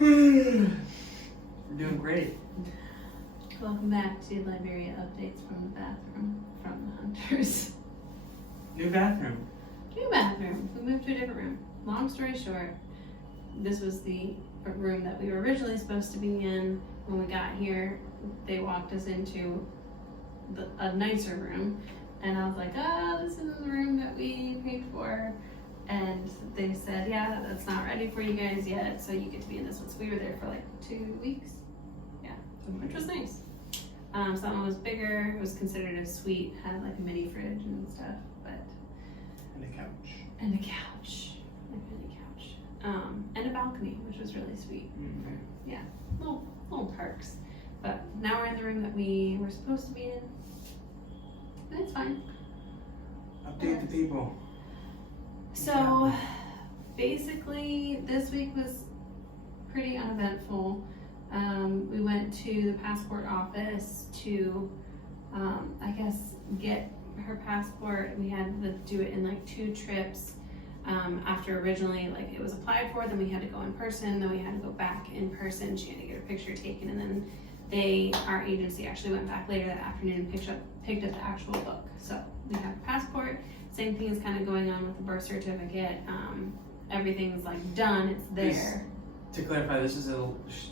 We're doing great. Welcome back to Liberia updates from the bathroom from the hunters. New bathroom. New bathroom. We moved to a different room. Long story short, this was the room that we were originally supposed to be in. When we got here, they walked us into a nicer room, and I was like, this is the room that we paid for. And they said, yeah, that's not ready for you guys yet, so you get to be in this one. So we were there for like 2 weeks. Yeah, which was nice. So that one was bigger. It was considered a suite, had like a mini fridge and stuff, but. And a couch. And a couch, like a mini couch. And a balcony, which was really sweet. Mm-hmm. Yeah, little perks. But now we're in the room that we were supposed to be in. And it's fine. Update the people. So basically this week was pretty uneventful. We went to the passport office to, I guess, get her passport. We had to do it in like 2 trips. After originally, like, it was applied for, then we had to go in person, then we had to go back in person. She had to get her picture taken, and then our agency actually went back later that afternoon and picked up the actual book. So we have a passport. Same thing is kind of going on with the birth certificate. Everything's like done, it's there. To clarify,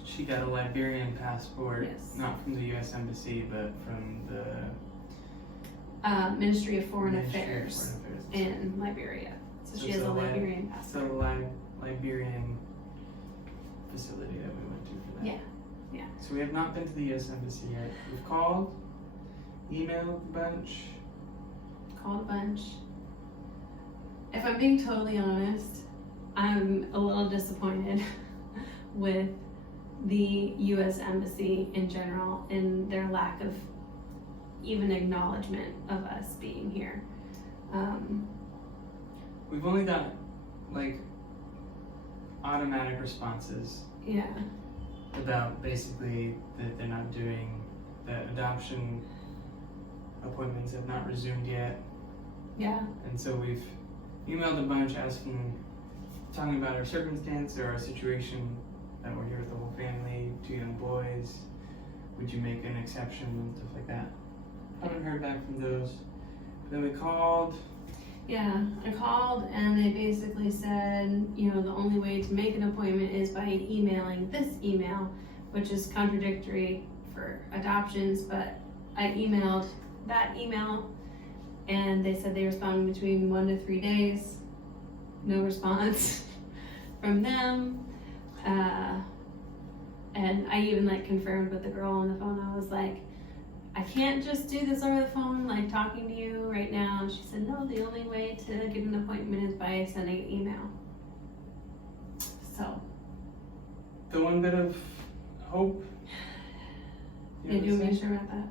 she got a Liberian passport, Yes. Not from the U.S. Embassy, but from the Ministry of Foreign Ministry of Affairs Foreign Affairs. in Liberia. So she has a Liberian passport. So Liberian facility that we went to for that. Yeah. So we have not been to the U.S. Embassy yet. We've called, emailed a bunch. Called a bunch. If I'm being totally honest, I'm a little disappointed with the U.S. Embassy in general and their lack of even acknowledgement of us being here. We've only got like automatic responses Yeah. about basically that they're not doing, that adoption appointments have not resumed yet. Yeah. And so we've emailed a bunch talking about our circumstance or our situation, that we're here with the whole family, 2 young boys. Would you make an exception and stuff like that? Haven't heard back from those. Then we called. Yeah, I called and they basically said, the only way to make an appointment is by emailing this email, which is contradictory for adoptions, but I emailed that email and they said they respond between 1 to 3 days. No response from them. And I even confirmed with the girl on the phone. I was like, I can't just do this over the phone, talking to you right now. And she said, no, the only way to get an appointment is by sending an email. So. The one bit of hope. Did you make sure about that?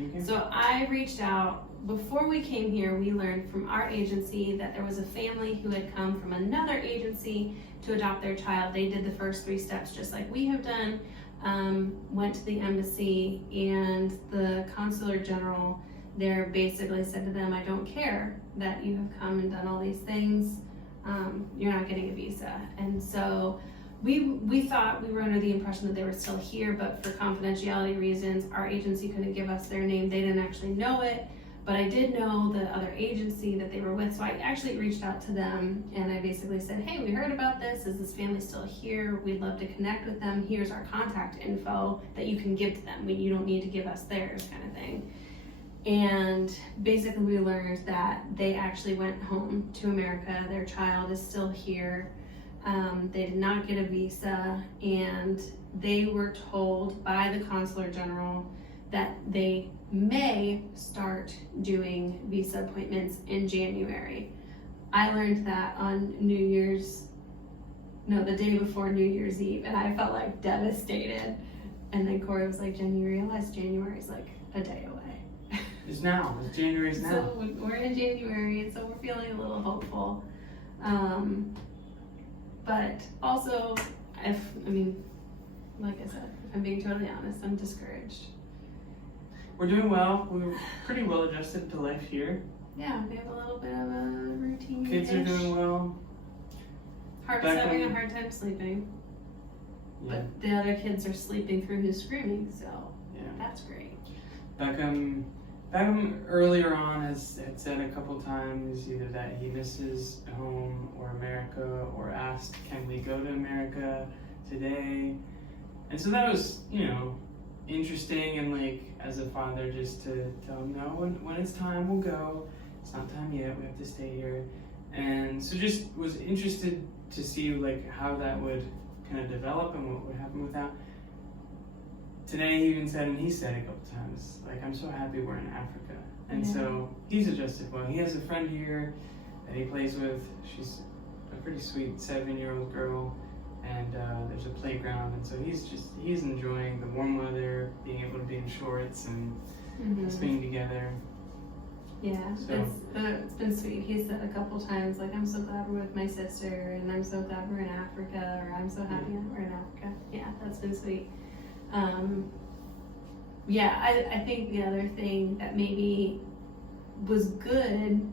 Okay. So I reached out. Before we came here, we learned from our agency that there was a family who had come from another agency to adopt their child. They did the first 3 steps just like we have done. Went to the embassy, and the consular general there basically said to them, I don't care that you have come and done all these things. You're not getting a visa. And so we thought, we were under the impression that they were still here, but for confidentiality reasons, our agency couldn't give us their name. They didn't actually know it. But I did know the other agency that they were with, so I actually reached out to them and I basically said, hey, we heard about this. Is this family still here? We'd love to connect with them. Here's our contact info that you can give to them. You don't need to give us theirs, kind of thing. And basically we learned that they actually went home to America. Their child is still here. They did not get a visa, and they were told by the consular general that they may start doing visa appointments in January. I learned that on the day before New Year's Eve, and I felt devastated. And then Corey was like, Jen, you realize January's a day away. It's now. January's now. So we're in January, so we're feeling a little hopeful. But also, like I said, if I'm being totally honest, I'm discouraged. We're doing well. We're pretty well adjusted to life here. Yeah, we have a little bit of a routine. Kids are doing well. Harvey's having a hard time sleeping. but the other kids are sleeping through his screaming, so that's great. Beckham earlier on has had said a couple times either that he misses home or America, or asked, can we go to America today? And so that was, interesting, and like as a father, just to tell him, no, when it's time, we'll go. It's not time yet, we have to stay here. And so just was interested to see like how that would kind of develop and what would happen with that. Today he even said, and he said a couple times, like, I'm so happy we're in Africa. And so he's adjusted well. He has a friend here that he plays with. She's a pretty sweet 7-year-old girl, and there's a playground, and so he's enjoying the warm weather, being able to be in shorts and just being together. Yeah, so. It's been sweet. He said a couple times, like, I'm so glad we're with my sister, and I'm so glad we're in Africa, or I'm so happy that we're in Africa. Yeah, that's been sweet. I think the other thing that maybe was good,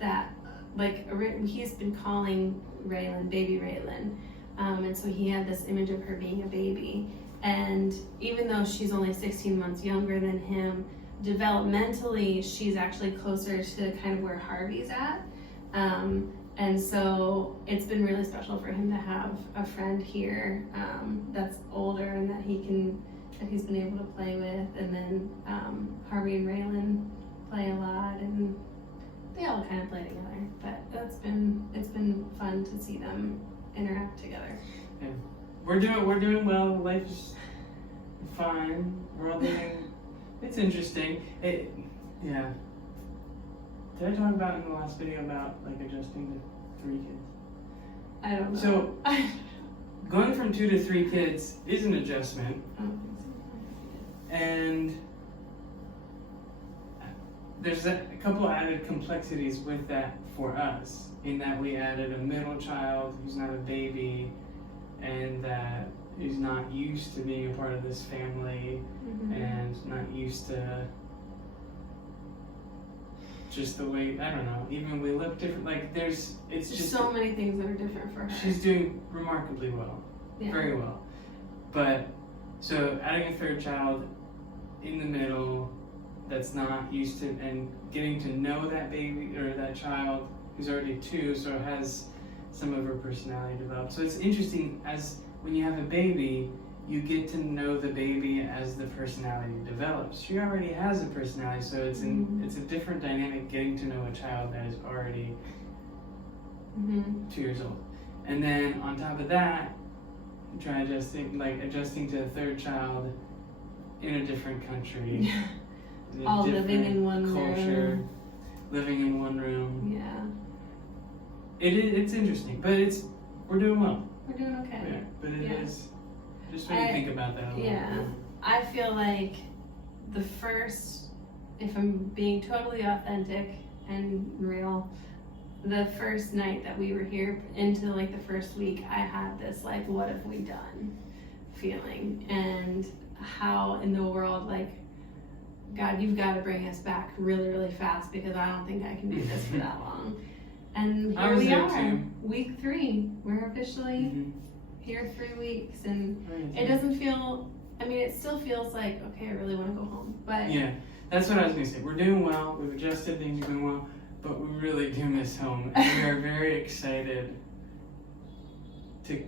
that like he's been calling Raylan baby Raylan, and so he had this image of her being a baby, and even though she's only 16 months younger than him, developmentally she's actually closer to kind of where Harvey's at, and so it's been really special for him to have a friend here that's older and that he's been able to play with, and then Harvey and Raylan play a lot, and they all kind of play together. But it's been fun to see them interact together. Yeah. We're doing well. Life is fine. We're all living. It's interesting. Did I talk about in the last video about like adjusting to 3 kids? I don't know. So going from 2 to 3 kids is an adjustment. I don't think so. And there's a couple added complexities with that for us, in that we added a middle child who's not a baby, and that is not used to being a part of this family, and not used to just the way, I don't know, even we look different, like there's just so many things that are different for her. She's doing remarkably well, very well. But, so adding a 3rd child in the middle that's not used to, and getting to know that baby or that child who's already 2, so has some of her personality developed. So it's interesting, as when you have a baby, you get to know the baby as the personality develops. She already has a personality, so it's a different dynamic getting to know a child that is already 2 years old. And then on top of that, try adjusting to a 3rd child in a different country, in a all different living in one culture, room. living in one room. Yeah. It's interesting, but we're doing well. We're doing okay. Yeah, but it is just when you think about that a little bit. I feel like the first, if I'm being totally authentic and real, the first night that we were here into like the first week, I had this like, what have we done feeling, and how in the world, like, God, you've got to bring us back really, really fast, because I don't think I can do this for that long. And here we are, week 3. We're officially here 3 weeks, and it doesn't feel, it still feels like, okay, I really want to go home. But yeah, that's what I was going to say. We're doing well, we've adjusted, things are going well, but we really do miss home. And we are very excited to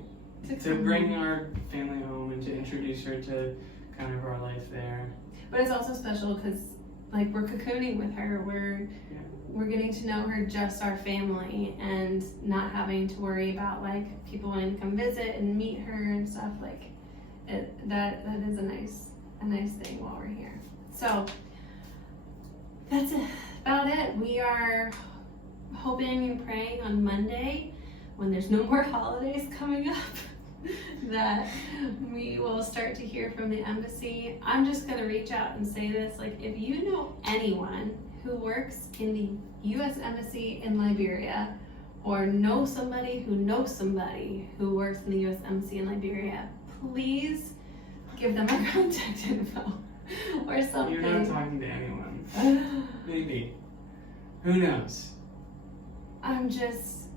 bring our family home and to introduce her to kind of our life there. But it's also special because, like, we're cocooning with her. We're getting to know her, just our family, and not having to worry about like people wanting to come visit and meet her and stuff. Like, that is a nice thing while we're here. So that's about it. We are hoping and praying on Monday, when there's no more holidays coming up, that we will start to hear from the embassy. I'm just going to reach out and say this, like, if you know anyone who works in the U.S. Embassy in Liberia, or know somebody who works in the U.S. Embassy in Liberia, please give them our contact info or something. You're not talking to anyone. Maybe. Who knows? I'm just...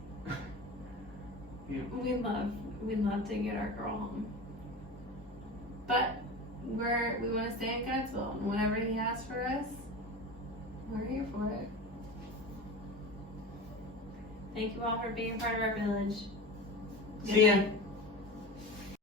We'd love to get our girl home. But we want to stay in God's will, and whatever He has for us, we're here for it. Thank you all for being part of our village. Good See ya. night.